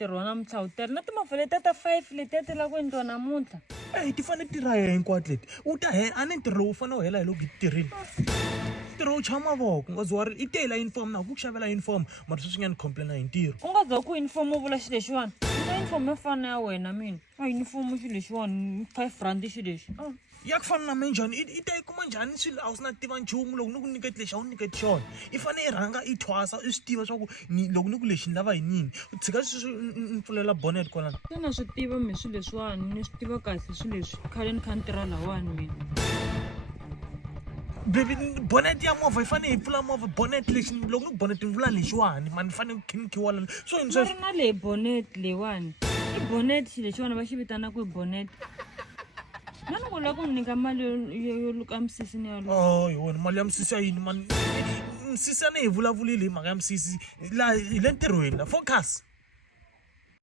ntirho wa namuntlha wu tele na timovha letiya ta 5 letiya ti lava ku endliwa namuntlha. ti fane tirha hinkwato leti u ta a ni ntirho lowu wu fanele wu hela hi loko hi tirhile ntirho wu chava mavoko nga zwa i tela uniform na ku xavela uniform mara sweswi nga ni complaina hi ntirho u nga za ku uniform u vula xilo lexiwani na uniform yo fana ya wena mina a uniform xilo lexiwani 5 rand xilo lexi ya ku fana na me njhani i ta yi kuma njhani swilo a wu swi na tiva nchumu loko ni ku nyiketi lexi a wu nyiketi xona i fanele i rhanga i thwasa i swi tiva swa ku loko ni ku lexi ni lava hi nini u tshika sweswi ni pfulela bonnet kwalani se na swi tiva mi swilo leswiwani ni swi tiva kahle swilo leswi khale ni kha ni tirha lawani mina baby bonnet ya movha yi fanele hi pfula movha bonnet lexi loko ni bonnet ni vula lexiwani mani ni fanele ku khiwala so ri na leyi bonnet leyiwani i bonnet xilo lexiwani va xi vitanaka hi bonnet na ni ku lava ku ni nyika mali yo luka misisi ni yaloyo yona mali ya misisi ya yini mani misisi a ni hi vulavulile hi mhaka ya misisi laha hi le ntirhweni la focus